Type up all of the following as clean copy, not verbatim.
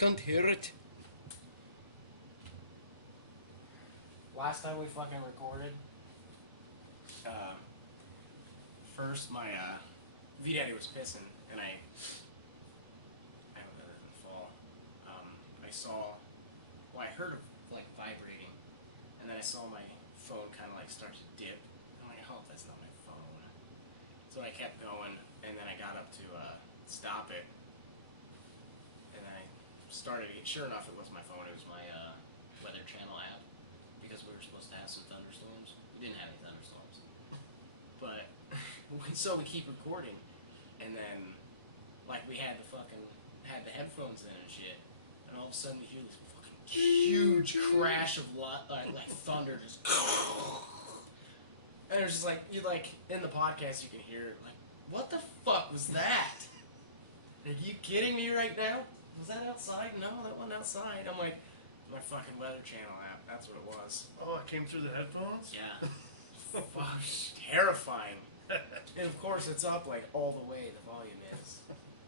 can't hear it. Last time we fucking recorded, first my V-Daddy was pissing, and I don't know, it didn't fall. I saw, well, I heard it like vibrating, and then I saw my phone kind of like start to dip. I'm like, oh, that's not my phone. So I kept going, and then I got up to stop it, and then I started. Sure enough, it was my phone. It was my Weather Channel app, because we were supposed to have some thunderstorms. We didn't have any thunderstorms, but so we keep recording, and then like we had the headphones in and shit, and all of a sudden we hear this fucking huge crash of like thunder just. And it was just like, in the podcast you can hear it, like, what the fuck was that? Are you kidding me right now? Was that outside? No, that wasn't outside. I'm like, my fucking Weather Channel app, that's what it was. Oh, it came through the headphones? Yeah. Fuck, terrifying. And of course it's up like all the way, the volume is.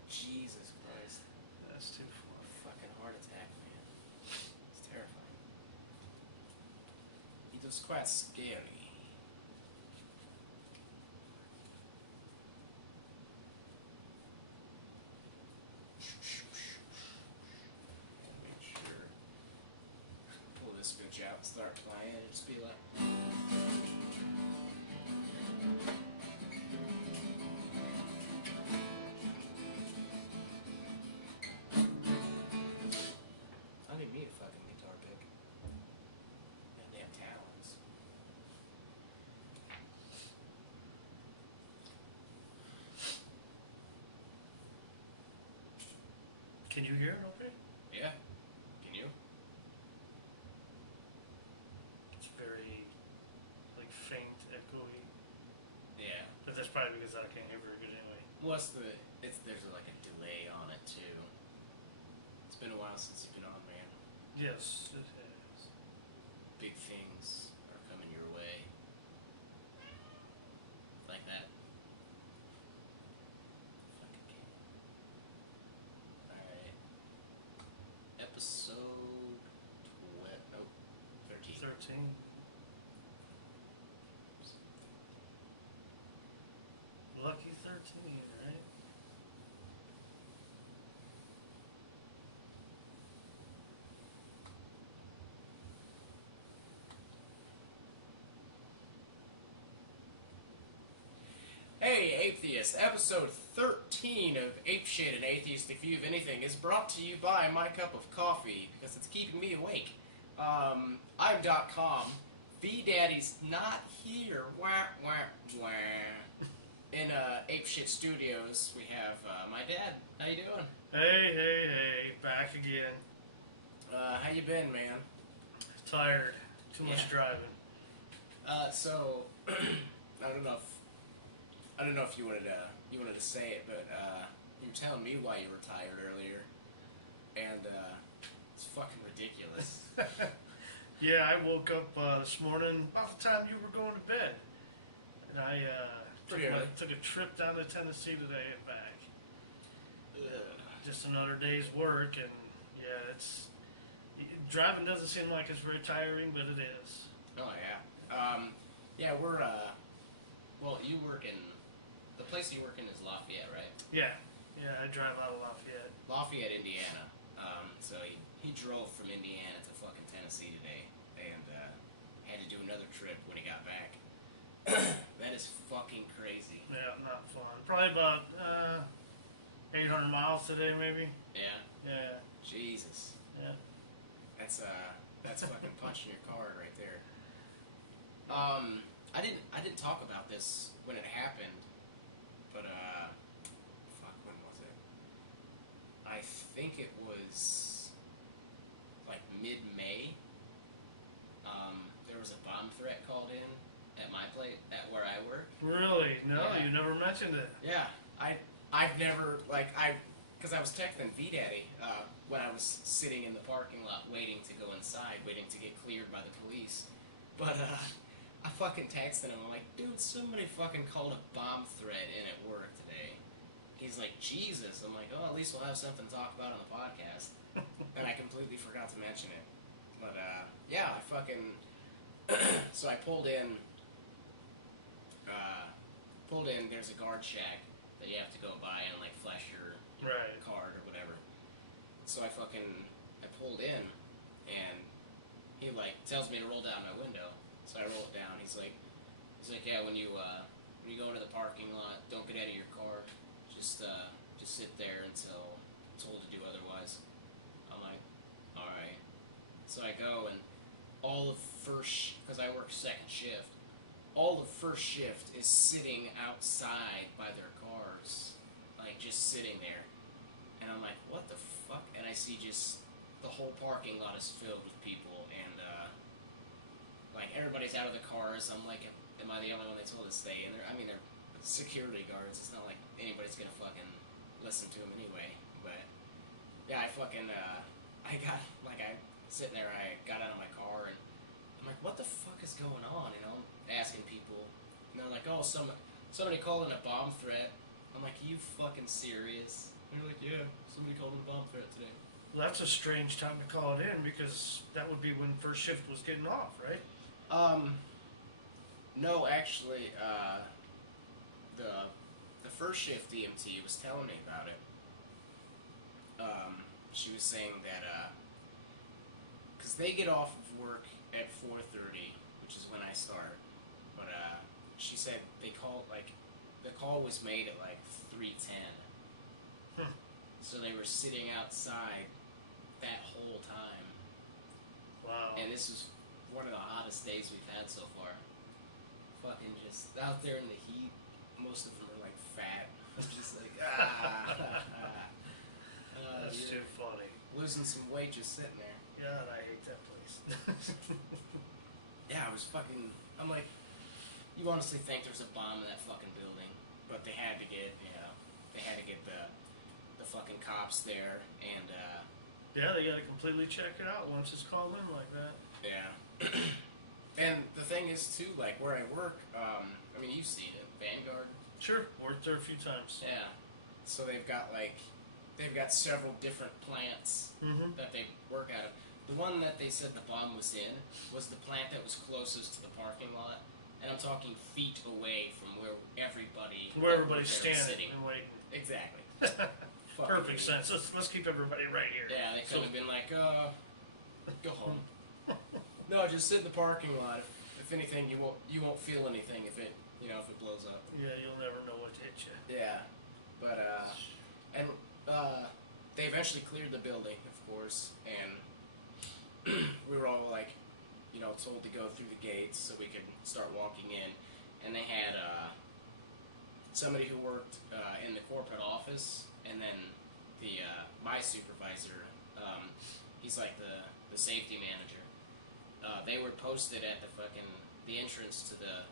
Jesus Christ. That's too far. Fucking heart attack, man. It's terrifying. It was quite scary. Make sure. Pull this bitch out and start playing and just be like. I need me a fucking guitar pick. Goddamn talons. Can you hear it okay? Yeah. Can you? It's very, like, faint, echoey. Yeah. But that's probably because I can't hear very good anyway. There's like a delay on it too. It's been a while since you've been on, man. Yes, it has. Big things are coming your way. Like that. Fucking game. Alright. Episode 13. 13. Lucky 13, right? Hey, Atheist! Episode 13 of Ape Shit and Atheistic View of Anything is brought to you by my cup of coffee, because it's keeping me awake. I'm DotCom. V-Daddy's not here. Wah, wah, wah. In Ape Shit Studios, we have my dad. How you doing? Hey, back again. How you been, man? Tired. Too much driving. So, I don't know if you wanted to say it, but you were telling me why you were tired earlier, and it's fucking ridiculous. Yeah, I woke up this morning about the time you were going to bed, and I took a trip down to Tennessee today and back. Just another day's work, and yeah, driving doesn't seem like it's very tiring, but it is. Oh yeah, yeah. We're well, you work in the place you work in is Lafayette, right? Yeah, I drive out of Lafayette, Indiana. So he drove from Indiana to fucking Tennessee today, and had to do another trip when he got back. That is fucking crazy. Yeah, not fun. Probably about 800 miles today, maybe. Yeah. Yeah. Jesus. Yeah. That's fucking punching your card right there. I didn't talk about this when it happened, but fuck, when was it? I think it was like mid-May. There was a bomb threat called in at my place, at where I work. Really? No, Yeah. you never mentioned it. Yeah, I've never because I was texting V-Daddy when I was sitting in the parking lot waiting to go inside, waiting to get cleared by the police. But I fucking texted him. I'm like, dude, somebody fucking called a bomb threat in at work today. he's like, Jesus. I'm like, oh, at least we'll have something to talk about on the podcast. And I completely forgot to mention it. But, yeah, I fucking... So I pulled in, there's a guard shack that you have to go by and, like, flash your card or whatever. So I pulled in, and he, like, tells me to roll down my window. So I roll it down. He's like, yeah, when you go into the parking lot, don't get out of your car. Just sit there until told to do otherwise. I'm like, alright. So I go, and all of first, because I work second shift, all of first shift is sitting outside by their cars, like just sitting there. And I'm like, what the fuck? And I see just the whole parking lot is filled with people, and like everybody's out of the cars. I'm like, am I the only one they told to stay in there? I mean, they're security guards. It's not like anybody's gonna fucking listen to them anyway. But yeah, I sitting there, I got out of my car, and I'm like, what the fuck is going on? You know, asking people, and they're like, oh, somebody called in a bomb threat. I'm like, are you fucking serious? And they're like, yeah, somebody called in a bomb threat today. Well, that's a strange time to call it in, because that would be when first shift was getting off, right? No, actually, the first shift EMT was telling me about it. She was saying that, because they get off of work at 4:30, which is when I start, but, she said the call was made at, like, 3:10. So they were sitting outside that whole time. Wow. And this was one of the hottest days we've had so far. Fucking just out there in the heat. Most of them are like fat. I'm just like, That's too funny. Losing some weight just sitting there. God, I hate that place. Yeah, I was fucking... I'm like, you honestly think there's a bomb in that fucking building. But they had to get, the fucking cops there, and, yeah, they gotta completely check it out once it's called in like that. yeah. And the thing is, too, like, where I work, I mean, you've seen it, Vanguard. Sure, worked there a few times. Yeah. So they've got several different plants that they work out of. The one that they said the bomb was in was the plant that was closest to the parking lot. And I'm talking feet away from where everybody's standing sitting. and waiting. Exactly. Perfect sense. Let's keep everybody right here. Yeah, they could have been like, go home. No, just sit in the parking lot. If anything, you won't feel anything if it blows up. Yeah, you'll never know what hit you. Yeah, but they eventually cleared the building, of course, and we were all like, told to go through the gates so we could start walking in, and they had somebody who worked in the corporate office, and then my supervisor, he's like the safety manager. They were posted at the entrance to the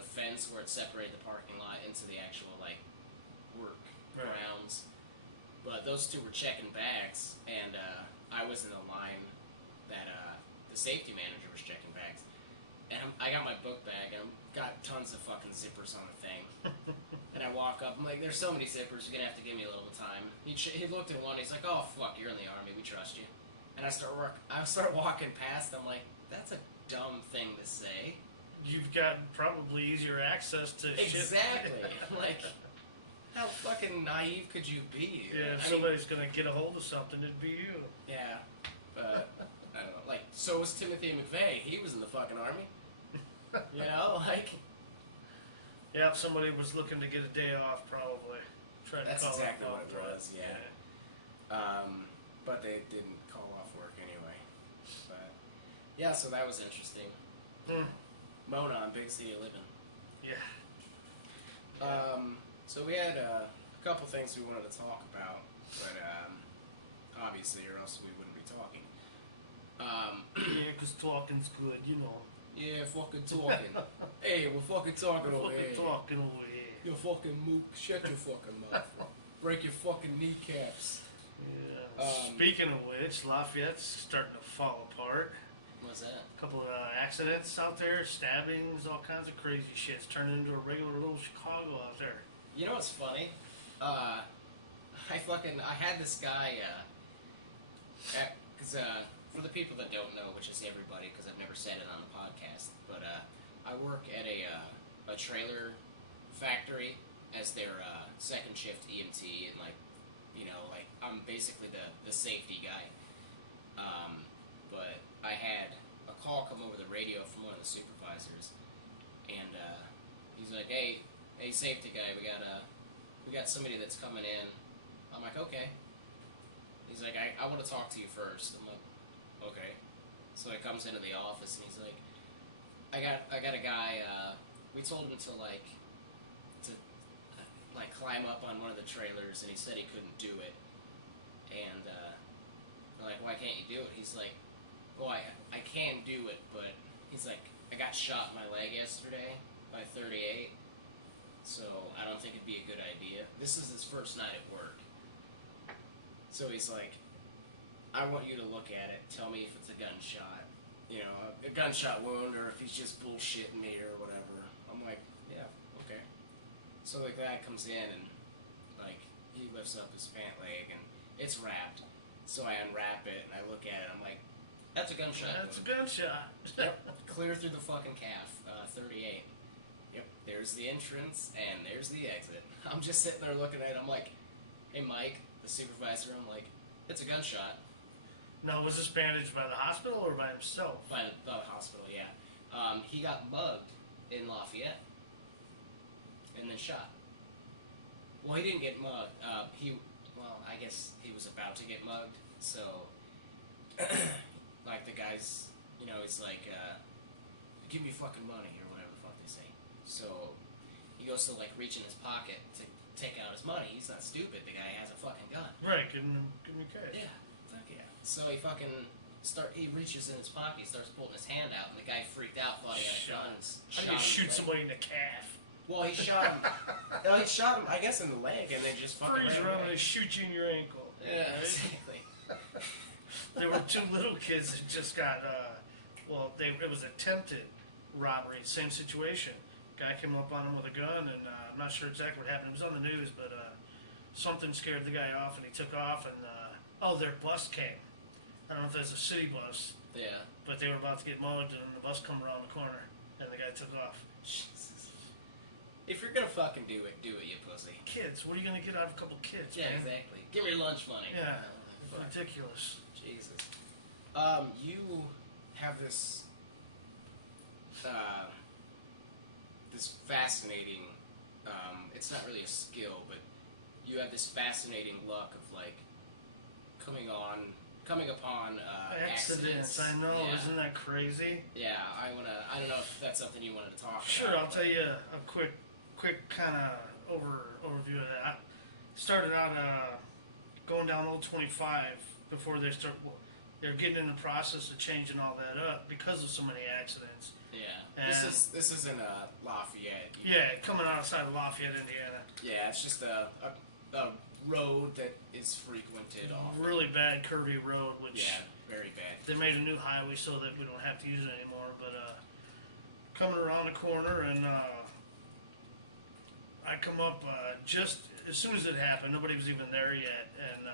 fence where it separated the parking lot into the actual work grounds. But those two were checking bags, and I was in the line that the safety manager was checking bags. And I got my book bag, and I've got tons of fucking zippers on the thing. And I walk up, I'm like, there's so many zippers, you're gonna have to give me a little time. He looked at one, he's like, oh fuck, you're in the Army, we trust you. And I start walking past, I'm like, that's a dumb thing to say. You've got probably easier access to shit. Exactly. I'm like, how fucking naive could you be? Yeah, if somebody's gonna get a hold of something, it'd be you. Yeah, but I don't know. So was Timothy McVeigh. He was in the fucking Army. Yeah, if somebody was looking to get a day off, probably. That's exactly what it was. Yeah. But they didn't call off work anyway. But yeah, so that was interesting. Mona, big city of living. Yeah. So we had a couple things we wanted to talk about, but obviously, or else we wouldn't be talking. Yeah, because talking's good, Yeah, fucking talking. Hey, we're fucking talking over here. Talking over here. You fucking mook, shut your fucking mouth. Break your fucking kneecaps. Yeah. Speaking of which, Lafayette's starting to fall apart. What's that? A couple of accidents out there, stabbings, all kinds of crazy shit. It's turning into a regular little Chicago out there. You know what's funny? I had this guy, because, for the people that don't know, which is everybody, because I've never said it on the podcast, but, I work at a trailer factory as their, second shift EMT, and, like, I'm basically the safety guy. But I had a call come over the radio from one of the supervisors, and, he's like, hey, safety guy, we got somebody that's coming in. I'm like, okay. He's like, I want to talk to you first. I'm like, okay. So he comes into the office and he's like, I got a guy. We told him to climb up on one of the trailers, and he said he couldn't do it. And we're like, why can't you do it? He's like, well, I can do it, but he's like, I got shot in my leg yesterday by 38. So I don't think it'd be a good idea. This is his first night at work. So he's like, I want you to look at it. Tell me if it's a gunshot. A gunshot wound, or if he's just bullshitting me or whatever. I'm like, yeah, okay. So the guy comes in and, like, he lifts up his pant leg and it's wrapped. So I unwrap it and I look at it. I'm like, that's a gunshot That's wound. a gunshot. Yep. Clear through the fucking calf. 38. Yep, there's the entrance, and there's the exit. I'm just sitting there looking at it, I'm like, hey Mike, the supervisor, I'm like, it's a gunshot. Now, was this bandaged by the hospital or by himself? By the hospital, yeah. He got mugged in Lafayette, and then shot. Well, he didn't get mugged. I guess he was about to get mugged, so, like, the guy's, he's like, give me fucking money, or whatever the fuck they say. So he goes to reach in his pocket to take out his money. He's not stupid. The guy has a fucking gun. Right, give me cash. Yeah, fuck yeah. So he he reaches in his pocket, he starts pulling his hand out, and the guy freaked out, thought he had a gun. How do you shoot somebody in the calf? Well, he shot him. He shot him, I guess, in the leg, and then just fucking freeze around and they shoot you in your ankle. Yeah, exactly. There were two little kids that just got, it was attempted robbery, same situation. Guy came up on him with a gun, and I'm not sure exactly what happened. It was on the news, but something scared the guy off, and he took off, and their bus came. I don't know if it was a city bus. Yeah. But they were about to get mugged, and the bus come around the corner, and the guy took off. Jesus. If you're gonna fucking do it, you pussy. Kids, what are you gonna get out of a couple kids? Yeah, man? exactly. Give me your lunch money. Yeah, ridiculous. Jesus. You have this fascinating, it's not really a skill, but you have this fascinating luck of coming upon accidents. I know, Yeah. Isn't that crazy? Yeah, I don't know if that's something you wanted to talk about. Sure, I'll tell you a quick kind of overview of that. I started out going down Old 25 before they're getting in the process of changing all that up because of so many accidents. Yeah, and this is in Lafayette. Yeah, coming outside of Lafayette, Indiana. Yeah, it's just a road that is frequented often. Really bad curvy road, which very bad. They made a new highway so that we don't have to use it anymore. But coming around the corner, and I come up just as soon as it happened. Nobody was even there yet, and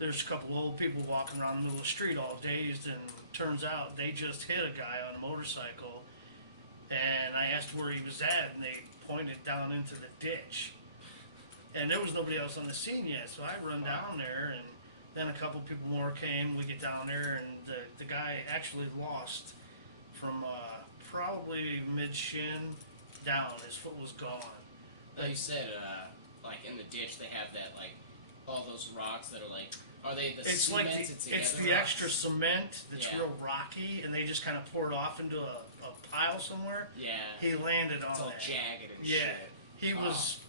there's a couple old people walking around the middle of the street all dazed, and turns out they just hit a guy on a motorcycle. And I asked where he was at, and they pointed down into the ditch. And there was nobody else on the scene yet, so I run down there, and then a couple people more came. We get down there, and the guy actually lost from probably mid-shin down. His foot was gone. Like you said, in the ditch they have that, all those rocks that are they the cemented together? It's the rocks? extra cement that's real rocky, and they just kind of pour it off into a pile somewhere. Yeah. He landed on it's all that. jagged and yeah. shit. He was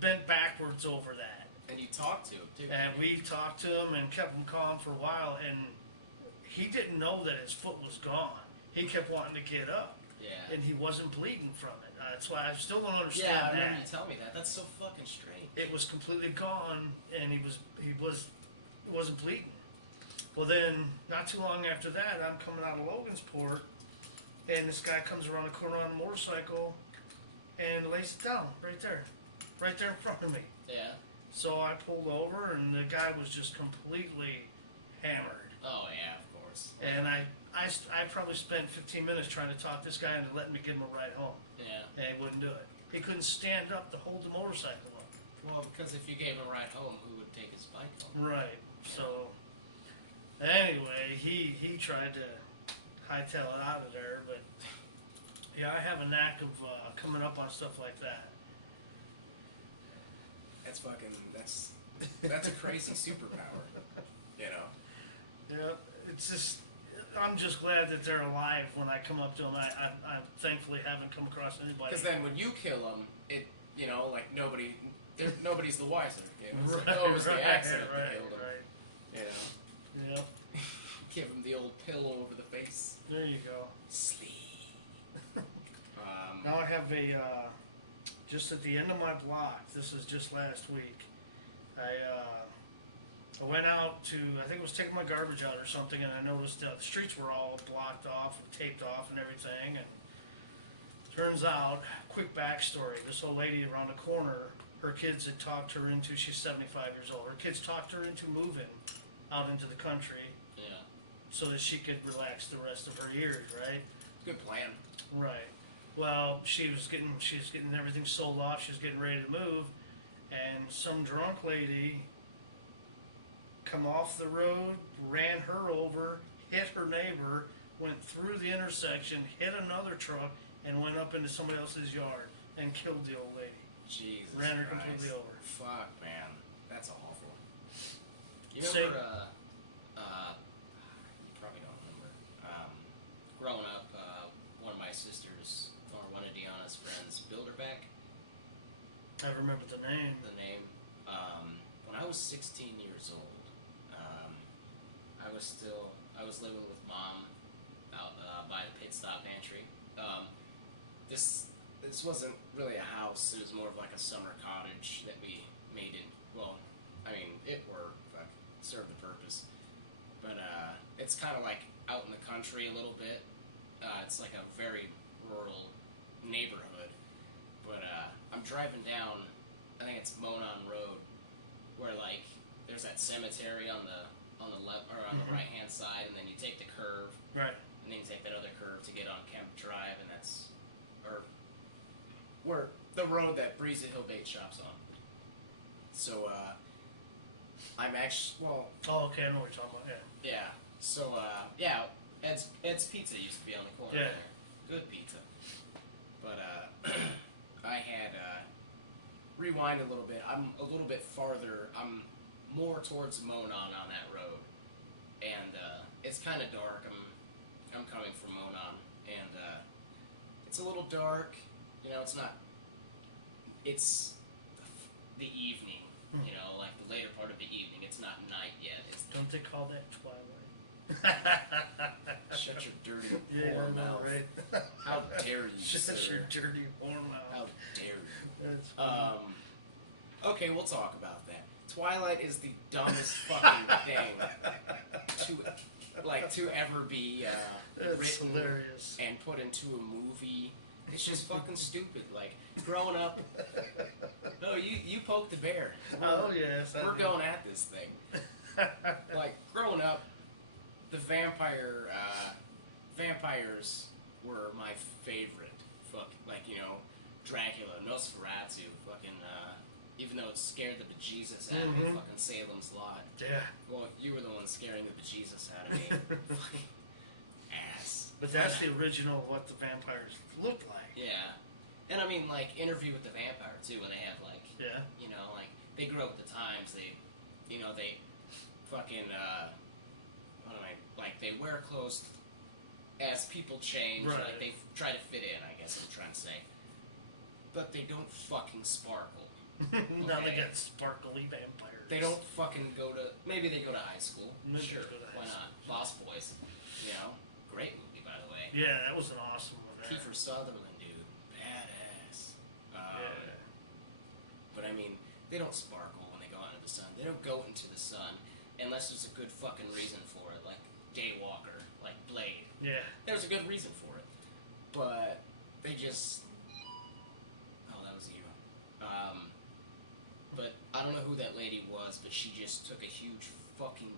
bent backwards over that. And you talked to him, too. And we talked to him and kept him calm for a while, and he didn't know that his foot was gone. He kept wanting to get up. Yeah. And he wasn't bleeding from it. That's why I still don't understand that. Yeah, I remember that. you telling me that. That's so fucking strange. It was completely gone, and he wasn't bleeding. Well, then, not too long after that, I'm coming out of Logansport, and this guy comes around the corner on a motorcycle and lays it down right there in front of me. Yeah. So I pulled over, and the guy was just completely hammered. Oh yeah, of course. And I probably spent 15 minutes trying to talk this guy into letting me give him a ride home. Yeah. And he wouldn't do it. He couldn't stand up to hold the motorcycle up. Well, because if you gave him a ride home, who would take his bike home? Right. So, anyway, he tried to hightail it out of there, but yeah, I have a knack of coming up on stuff like that. That's a crazy superpower, you know. Yeah, it's just, I'm just glad that they're alive when I come up to them. I thankfully haven't come across anybody. Because then when you kill them, it, you know, like nobody's the wiser. You know? Right, It was the accident that right, killed them. right. You know. Yep. Give him the old pillow over the face. There you go. Sleep. Now I have a, just at the end of my block, this is just last week, I went out to, I think it was taking my garbage out or something, and I noticed that the streets were all blocked off and taped off and everything, and turns out, quick backstory, this old lady around the corner, her kids had talked her into, she's 75 years old, her kids talked her into moving out into the country. Yeah. So that she could relax the rest of her years, right? Good plan. Right. Well, she was getting everything sold off. She was getting ready to move, and some drunk lady come off the road, ran her over, hit her neighbor, went through the intersection, hit another truck, and went up into somebody else's yard and killed the old lady. Jesus Ran her Christ. completely over. Fuck, man. That's awful. You Say- remember, you probably don't remember, growing up, one of my sisters, or one of Deanna's friends, Bilderbeck, I remember the name. the name, when I was 16 years old, I was living with Mom out, by the pit stop pantry. This wasn't really a house, it was more of like a summer cottage that we made in, well, I mean, it worked, served the purpose, but, it's kind of like out in the country a little bit. It's like a very rural neighborhood, but, I'm driving down, I think it's Monon Road, where like, there's that cemetery on the left, or on the right hand side, and then you take the curve, Right. and then you take that other curve to get on Kemp Drive, and that's, or where the road that Breezy Hill Bait Shop's on. So, I'm actually, well, Oh, okay. I know what you're talking about. Yeah. yeah. So, yeah, Ed's Pizza used to be on the corner Yeah. there. Good pizza. But, I had, rewind a little bit. I'm a little bit farther. I'm more towards Monon on that road. And, it's kind of dark. I'm coming from Monon. And, it's a little dark. You know, it's not, it's the evening, you know, like the later part of the evening. It's not night yet. It's Don't they call that twilight? shut your dirty Yeah, whore I know, mouth. right? How dare you, Shut sir. your dirty whore mouth. How dare you. That's funny. Okay, we'll talk about that. Twilight is the dumbest fucking thing to ever be That's written hilarious. and put into a movie. It's just fucking stupid. Like, growing up, no, you poked the bear. Oh, yes. I We're do. going at this thing. Like, growing up, the vampires were my favorite. Like, you know, Dracula, Nosferatu, fucking, even though it scared the bejesus out of me, fucking Salem's Lot. Yeah. Well, you were the one scaring the bejesus out of me. Fucking ass. But that's the original what the vampires looked like. Yeah. And I mean, like, Interview with the Vampire, too, when they have, like, Yeah. you know, like, they grew up with the times, they fucking, they wear clothes as people change, Right. like, they try to fit in, I guess I'm trying to say. But they don't fucking sparkle. Now they Okay. got sparkly vampires. They don't fucking maybe they go to high school. Maybe Sure, they go to high why school. not? Lost Boys, you know? Great movie, by the way. Yeah, that was an awesome one. There. Kiefer Sutherland, dude. Badass. Yeah. But I mean, they don't sparkle when they go out into the sun. They don't go into the sun unless there's a good fucking reason for it, like Daywalker, like Blade. Yeah. There's a good reason for it. But they just... Oh, that was you. But I I don't know who that lady was, but she just took a huge fucking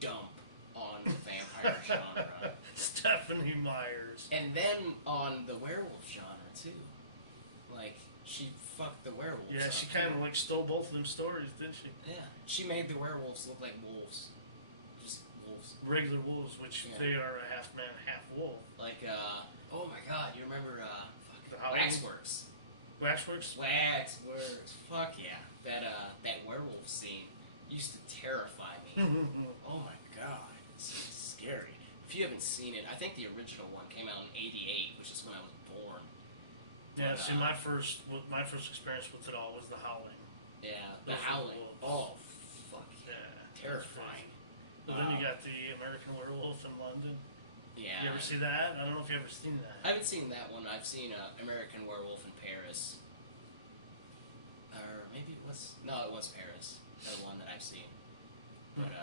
dump on the vampire genre. Stephanie Myers. And then on the werewolf genre, too. Like, she fucked the werewolves. Yeah, she kind of like stole both of them stories, didn't she? Yeah. She made the werewolves look like wolves. Just wolves. Regular wolves, which they are a half man, half wolf. Like, oh my god, you remember, Waxworks. Waxworks? Waxworks. Fuck yeah. That werewolf scene used to terrify me. Oh my god. It's scary. If you haven't seen it, I think the original one came out in '88, which is when I was born. Yeah, see, my first experience with it all was The Howling. Yeah, The Howling. Oh, fuck. Yeah. Terrifying. But then you got the American Werewolf in London. Yeah. You ever see that? I don't know if you ever seen that. I haven't seen that one. I've seen American Werewolf in Paris. Or maybe it was... No, it was Paris. The one that I've seen. But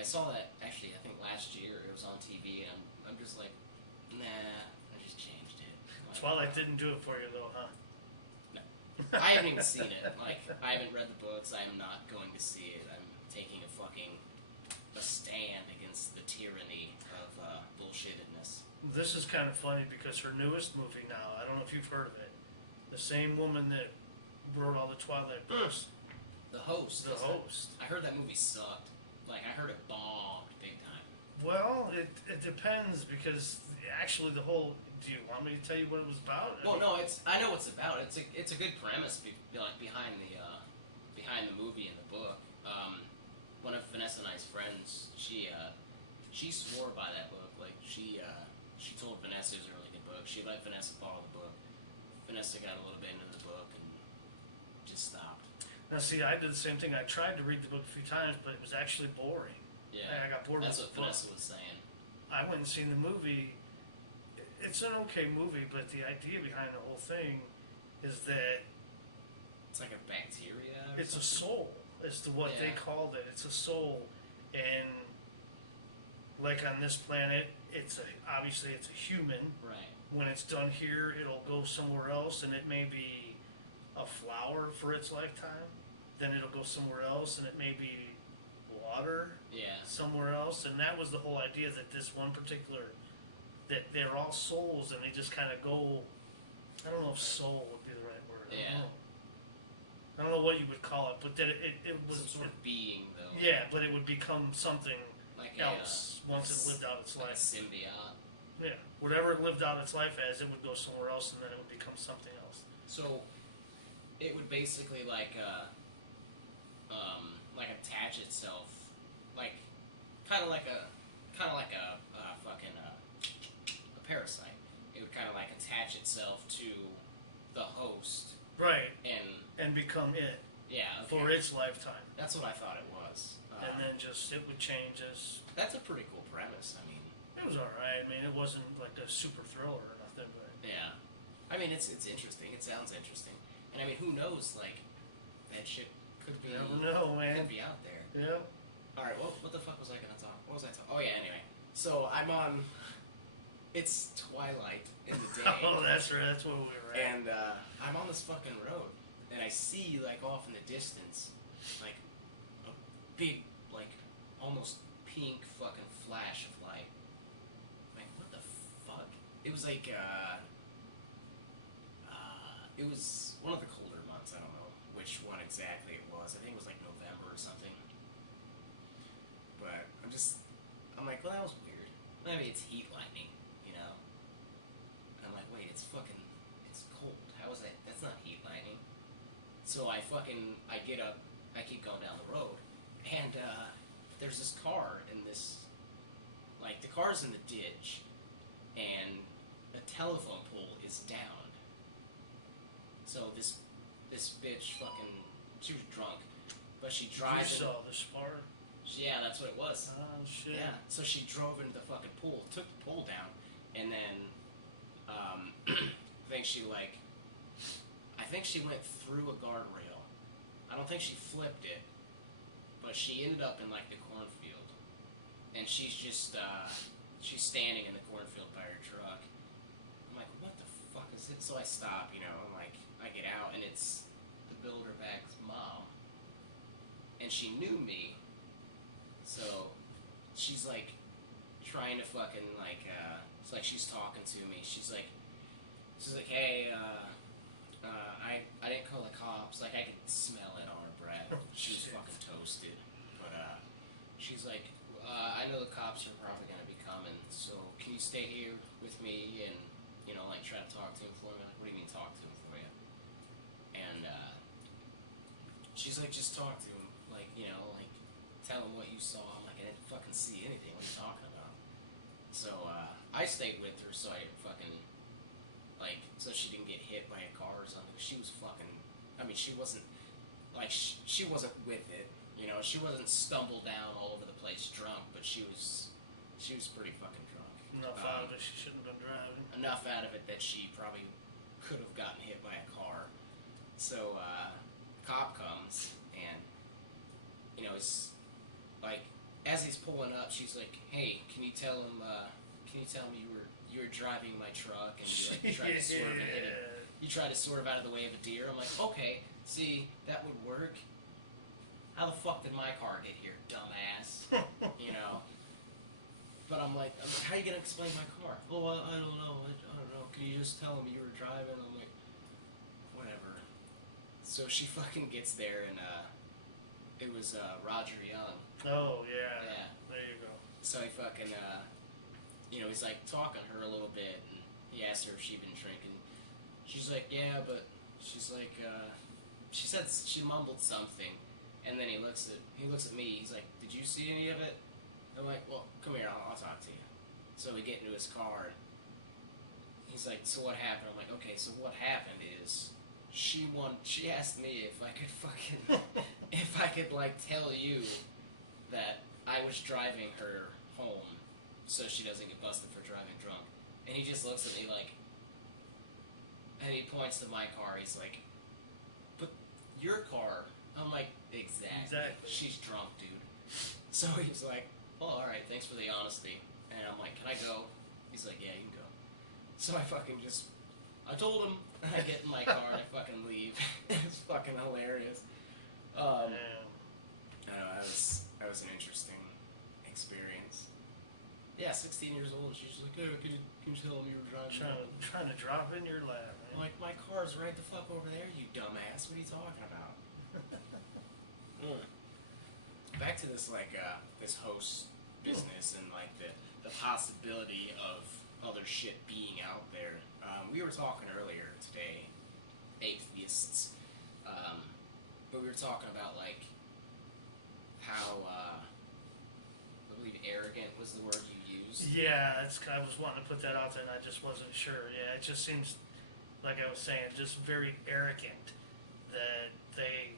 I saw that, actually, I think last year. It was on TV, and I'm just like, nah, I just changed it. Like, Twilight didn't do it for you, though, huh? No. I haven't even seen it. Like, I haven't read the books. I am not going to see it. I'm taking a stand against the tyranny of bullshittedness. This is kind of funny because her newest movie now, I don't know if you've heard of it, the same woman that wrote all the Twilight books. The Host. The Host. I heard that movie sucked. Like, I heard it bombed big time. Well, it depends because actually the whole... Do you want me to tell you what it was about? Well, no, I know what it's about. It's a good premise behind the movie and the book. One of Vanessa and I's friends, she swore by that book. Like, she told Vanessa it was a really good book. She let Vanessa borrow the book. Vanessa got a little bit into the book and just stopped. Now, see, I did the same thing. I tried to read the book a few times, but it was actually boring. Yeah, I got bored that's with what the book. Vanessa was saying. I went and seen the movie. It's an okay movie, but the idea behind the whole thing is that it's like a bacteria. It's a soul. As to what they called it, it's a soul, and like on this planet, obviously it's a human. Right. When it's done here, it'll go somewhere else, and it may be a flower for its lifetime. Then it'll go somewhere else, and it may be water. Yeah. Somewhere else, and that was the whole idea that this one particular, that they're all souls, and they just kind of go. I don't know if soul would be the right word. I don't know what you would call it, but that it was some sort of being, though. Yeah, but it would become something like else once it lived out its like life. A symbiote. Yeah, whatever it lived out its life as, it would go somewhere else, and then it would become something else. So, it would basically like attach itself, like kind of like a fucking a parasite. It would kind of like attach itself to the host. Right. And become it. Yeah. Okay. For its lifetime. That's what I thought it was. And then it would change as. That's a pretty cool premise. I mean. It was alright. I mean, it wasn't like a super thriller or nothing, but. Yeah. I mean, it's interesting. It sounds interesting. And I mean, who knows? Like, that shit could be. You never know, man. Could be out there. Yeah. All right. What the fuck was I gonna talk? What was I talking? Oh yeah. Anyway. So I'm on. It's twilight in the day. Oh, that's right. That's where we were at. And I'm on this fucking road, and I see like off in the distance, like a big, like almost pink fucking flash of light. Like what the fuck? It was like it was one of the colder months. I don't know which one exactly it was. I think it was like November or something. But I'm like, well, that was weird. Maybe it's heat lightning. I'm like, wait, it's cold. How is that? That's not heat lightning. So I get up, I keep going down the road, and there's this car in this, like, the car's in the ditch, and a telephone pole is down. So this bitch she was drunk, but she drives. You saw the spark? Yeah, that's what it was. Oh, shit. Yeah, so she drove into the fucking pool, took the pole down, and then I think she went through a guardrail. I don't think she flipped it, but she ended up in like the cornfield, and she's just she's standing in the cornfield by her truck. I'm like, what the fuck is it? So I stop, and like I get out, and it's the Bilderback's mom. and she knew me, so she's like trying to fucking like it's like she's talking to me. She's like, hey, I didn't call the cops. Like, I could smell it on her breath. She was fucking toasted. But she's like, I know the cops are probably gonna be coming, so can you stay here with me and, you know, like, try to talk to him for me? Like, what do you mean talk to him for you? And she's like, just talk to him. Like, you know, like, tell him what you saw. I'm like, I didn't fucking see anything. What are you talking about? So I stayed with her so I didn't fucking, like, so she didn't get hit by a car or something. She was fucking, I mean, she wasn't, like, she wasn't with it. You know, she wasn't stumbled down all over the place drunk, but she was pretty fucking drunk. Enough out of it, she shouldn't have been driving. Enough out of it that she probably could have gotten hit by a car. So, cop comes, and, you know, it's like, as he's pulling up, she's like, hey, can you tell him you were driving my truck, and you tried to swerve and hit it. You tried to swerve out of the way of a deer. I'm like, okay, see, that would work. How the fuck did my car get here, dumbass? You know? But I'm like, how are you gonna explain my car? Oh, I don't know. I don't know. Can you just tell him you were driving? I'm like, whatever. So she fucking gets there, and it was Roger Young. Oh, yeah. Yeah. There you go. So he fucking, you know, he's like talking to her a little bit, and he asked her if she'd been drinking. She's like, yeah, but she's like, she said, she mumbled something, and then he looks at me. He's like, did you see any of it? I'm like, well, come here, I'll talk to you. So we get into his car. He's like, so what happened? I'm like, okay, so what happened is she asked me if I could fucking, if I could like tell you that I was driving her home so she doesn't get busted for driving drunk. And he just looks at me like, and he points to my car. He's like, but your car. I'm like, exactly. She's drunk, dude. So he's like, oh, alright, thanks for the honesty. And I'm like, can I go? He's like, yeah, you can go. So I fucking just, I told him, and I get in my car and I fucking leave. It's fucking hilarious. I don't know, that was an interesting experience. Yeah, 16 years old, she's like, oh, can you tell him you were driving? Trying to drop in your lap, man. I'm like, my car's right the fuck over there, you dumbass. What are you talking about? Back to this, like, this host business and, like, the possibility of other shit being out there. We were talking earlier today, atheists, but we were talking about, like, how, I believe arrogant was the word you used. Yeah, I was wanting to put that out there and I just wasn't sure. Yeah, it just seems, like I was saying, just very arrogant that they,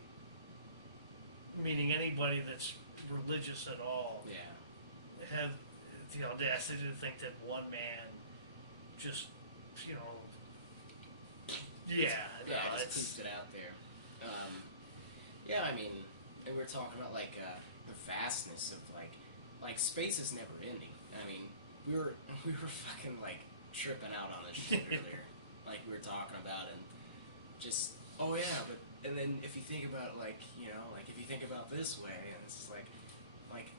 meaning anybody that's religious at all, have the audacity to think that one man just, you know, just pooped it out there. Yeah, I mean, and we were talking about like the vastness of like space is never ending. I mean, we were fucking like tripping out on this shit earlier, like we were talking about, and just and then if you think about like, you know, like if you think about this way, and it's like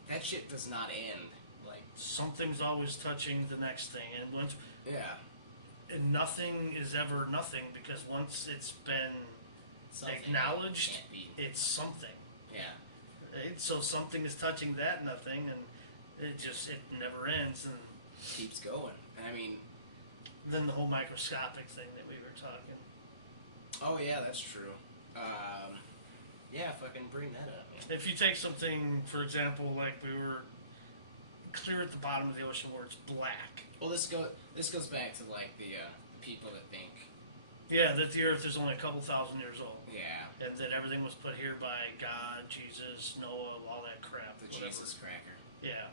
that shit does not end. Like something's always touching the next thing, and once and nothing is ever nothing, because once it's been acknowledged, it's something. Yeah. Right? So something is touching that nothing, and it never ends, and keeps going. And I mean, then the whole microscopic thing that we were talking. Oh yeah, that's true. Yeah, fucking bring that up. Man. If you take something, for example, like we were clear at the bottom of the ocean where it's black. Well, this goes back to like the people that think. Yeah, that the Earth is only a couple thousand years old. Yeah. And that everything was put here by God, Jesus, Noah, all that crap. The whatever. Jesus cracker. Yeah.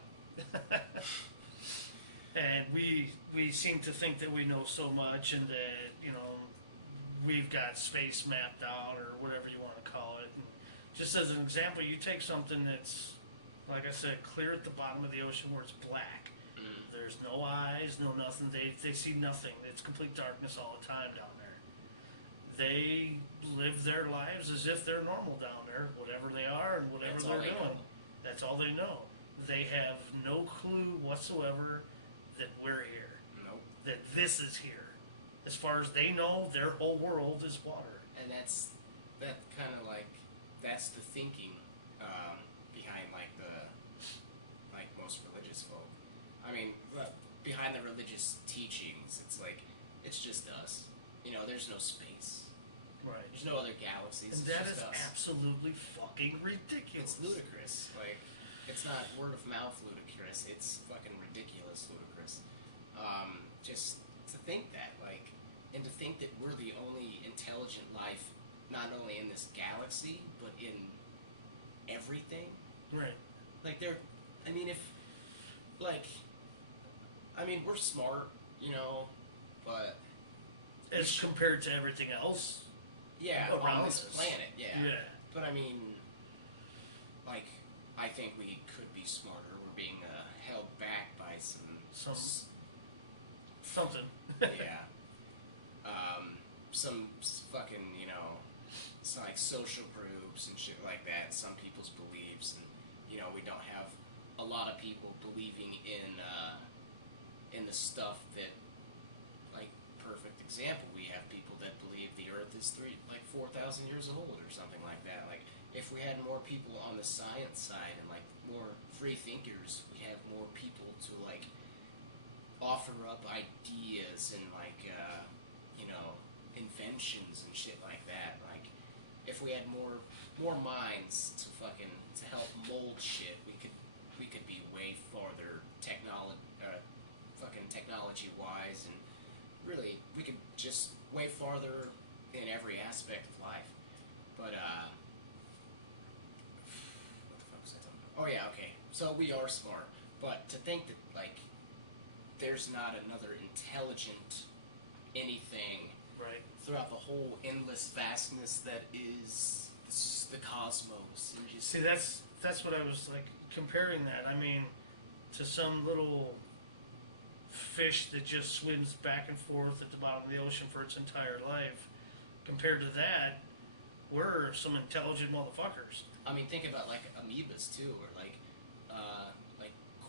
And we seem to think that we know so much, and that, you know, we've got space mapped out, or whatever you want to call it. And just as an example, you take something that's, like I said, clear at the bottom of the ocean where it's black. There's no eyes, no nothing. They see nothing. It's complete darkness all the time down there. they live their lives as if they're normal down there, whatever they are and whatever they're doing. That's all they know. They have no clue whatsoever that we're here. Nope. That this is here. As far as they know, their whole world is water. And that's the thinking behind most religious folk. I mean, behind the religious teachings, it's just us. There's no space. Right. There's no other galaxies. And that is absolutely fucking ridiculous. It's ludicrous. It's not word of mouth ludicrous. It's fucking ridiculous ludicrous. Just to think that, and to think that we're the only intelligent life, not only in this galaxy, but in everything. Right. We're smart, but as compared to everything else. Yeah, around on this us. planet, yeah. Yeah. But I think we could be smarter. We're being held back by something. Yeah. Some fucking, some social groups and shit like that. Some people's beliefs, and we don't have a lot of people believing in the stuff that, perfect example. We have people that believe the Earth is 4,000 years old or something like that. If we had more people on the science side and more free thinkers, we have more people to offer up ideas and inventions and shit like that. If we had more minds to help mold shit, we could be way farther technology wise, and really we could just way farther in every aspect of life. But what the fuck was I talking about? Oh yeah, okay. So we are smart, but to think that there's not another intelligent anything Right. throughout the whole endless vastness that is the cosmos. And just See, that's what I was comparing that. I mean, to some little fish that just swims back and forth at the bottom of the ocean for its entire life. Compared to that, we're some intelligent motherfuckers. I mean, think about amoebas too, or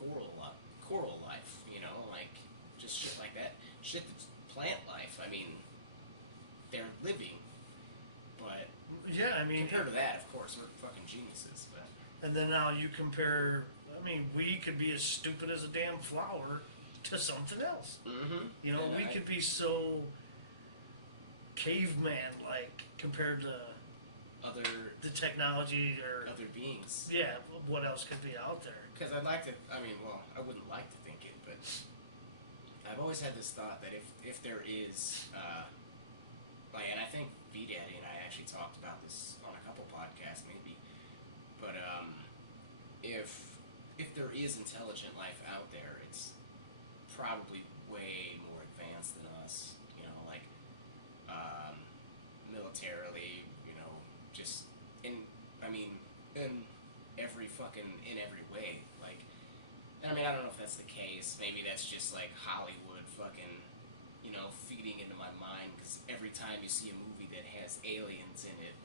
coral life. Just shit like that. Shit that's plant life. I mean, they're living, but yeah, I mean, compared to that, of course, we're fucking geniuses. But and then now you compare. I mean, we could be as stupid as a damn flower to something else. Mm-hmm. We could be so caveman-like compared to the technology or other beings. Yeah, what else could be out there? Because I wouldn't like to think it, but I've always had this thought that if there is, and I think V-Daddy and I actually talked about this on a couple podcasts maybe, but if there is intelligent life out there, it's probably way more advanced than us, militarily, just in every way. I don't know if that's the case. Maybe that's just Hollywood fucking, feeding into my mind, because every time you see a movie that has aliens in it,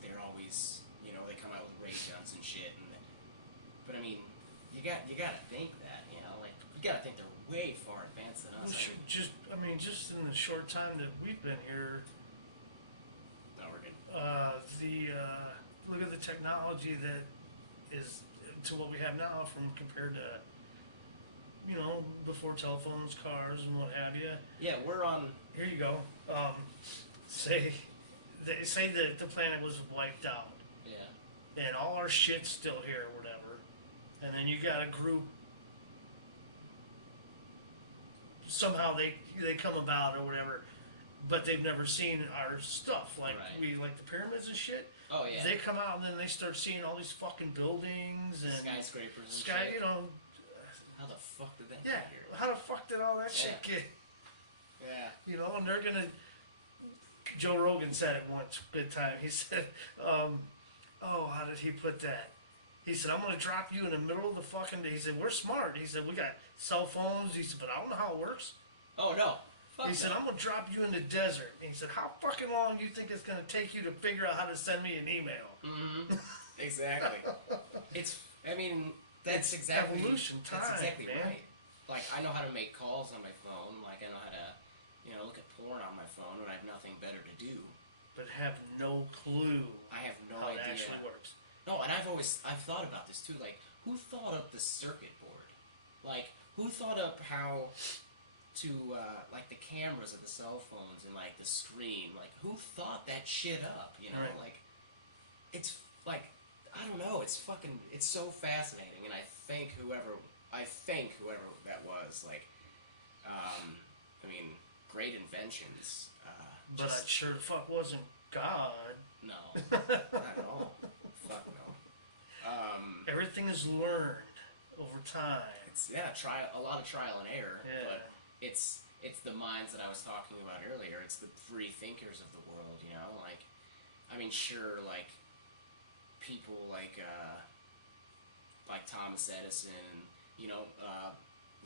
they're always, they come out with ray guns and shit. But you gotta think that, you gotta think they're way far advanced than us. Just in the short time that we've been here, No, we're good. Look at the technology that is to what we have now compared to, before telephones, cars, and what have you. Yeah, we're on. Here you go. They say that the planet was wiped out. Yeah. And all our shit's still here or whatever. And then you got a group. Somehow they come about or whatever, but they've never seen our stuff. Right. We the pyramids and shit. Oh yeah. They come out and then they start seeing all these fucking buildings and skyscrapers and shit. How the fuck did that get here? How the fuck did all that shit get? Yeah. And they're gonna. Joe Rogan said it once, good time. He said, how did he put that? He said, I'm gonna drop you in the middle of the fucking day. He said, we're smart. He said, we got cell phones. He said, but I don't know how it works. Oh no. He said, I'm going to drop you in the desert. And he said, how fucking long do you think it's going to take you to figure out how to send me an email? Mm-hmm. Exactly. That's exactly evolution time. That's exactly man. right. Like, I know how to make calls on my phone. Like, I know how to, look at porn on my phone when I have nothing better to do. But have no clue. I have no how idea it actually works. No, and I've thought about this too. Like, who thought up the circuit board? Like, who thought up how to like the cameras of the cell phones and like the screen? Like, who thought that shit up? Right. Like, it's like, I don't know. It's so fascinating, and I think whoever that was, like, great inventions. But I sure the fuck wasn't God. No, not at all. Fuck no. Everything is learned over time. It's a lot of trial and error. Yeah. But it's the minds that I was talking about earlier. It's the free thinkers of the world. Like, sure, like people like Thomas Edison,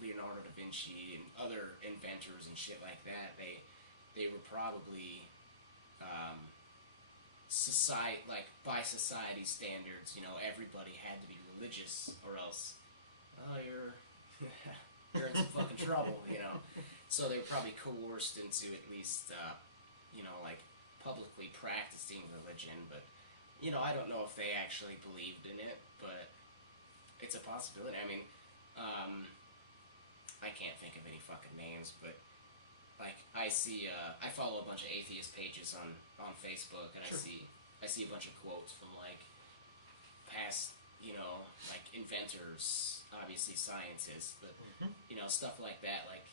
Leonardo da Vinci and other inventors and shit like that. They were probably by society standards, everybody had to be religious, or else you're in some fucking trouble, So they were probably coerced into at least like publicly practicing religion, but I don't know if they actually believed in it, but it's a possibility. I can't think of any fucking names, but like I see, I follow a bunch of atheist pages on Facebook, and Sure. I see a bunch of quotes from like past, like inventors, obviously scientists, but stuff like that, like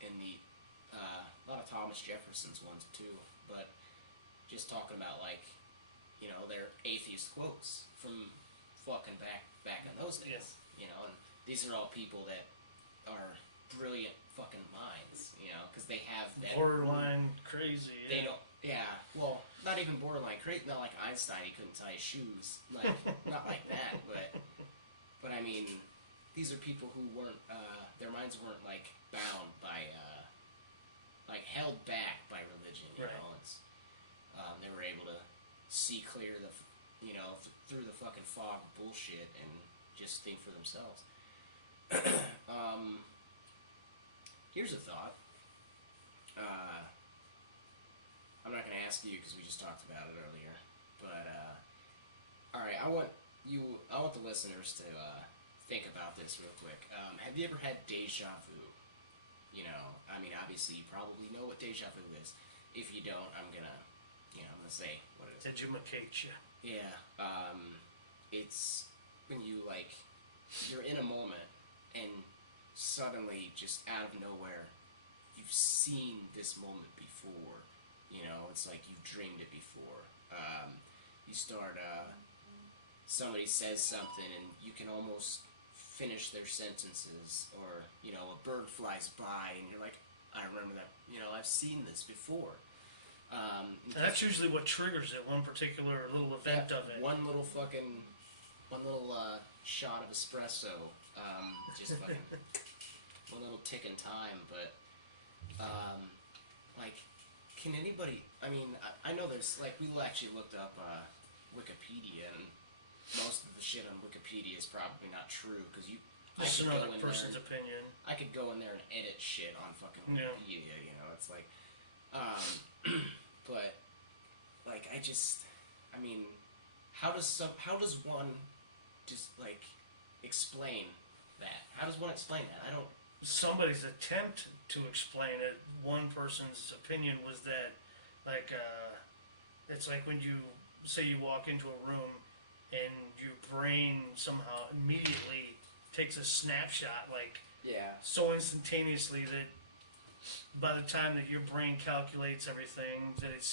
in the a lot of Thomas Jefferson's ones too, but just talking about like their atheist quotes from fucking back in those days, and these are all people that are brilliant fucking minds, because they have that borderline crazy. Yeah. They don't. Yeah. Well, not even borderline crazy. Not like Einstein. He couldn't tie his shoes. Like not like that. But these are people who weren't. Their minds weren't like bound by, like held back by religion. You Right. know. It's, they were able to see clear through the fucking fog of bullshit and just think for themselves. Here's a thought. I'm not going to ask you because we just talked about it earlier. But all right, I want the listeners to think about this real quick. Have you ever had deja vu? Obviously you probably know what deja vu is. If you don't, I'm gonna say what it is. Educate you. Yeah. It's when you're in a moment and suddenly, just out of nowhere, you've seen this moment before. It's like you've dreamed it before. You start, somebody says something and you can almost finish their sentences, or, a bird flies by and you're like, I remember that, I've seen this before. And that's usually what triggers it, one particular little event of it. One little shot of espresso, just fucking one little tick in time, but like, can anybody? I know there's like we actually looked up Wikipedia, and most of the shit on Wikipedia is probably not true because Just another person's opinion. I could go in there and edit shit on fucking Wikipedia. It's like, but like how does one just like explain that? How does one explain that? I don't. Somebody's attempt to explain it, one person's opinion was that, like, it's like when you say you walk into a room and your brain somehow immediately takes a snapshot, like, so instantaneously that by the time that your brain calculates everything, that it's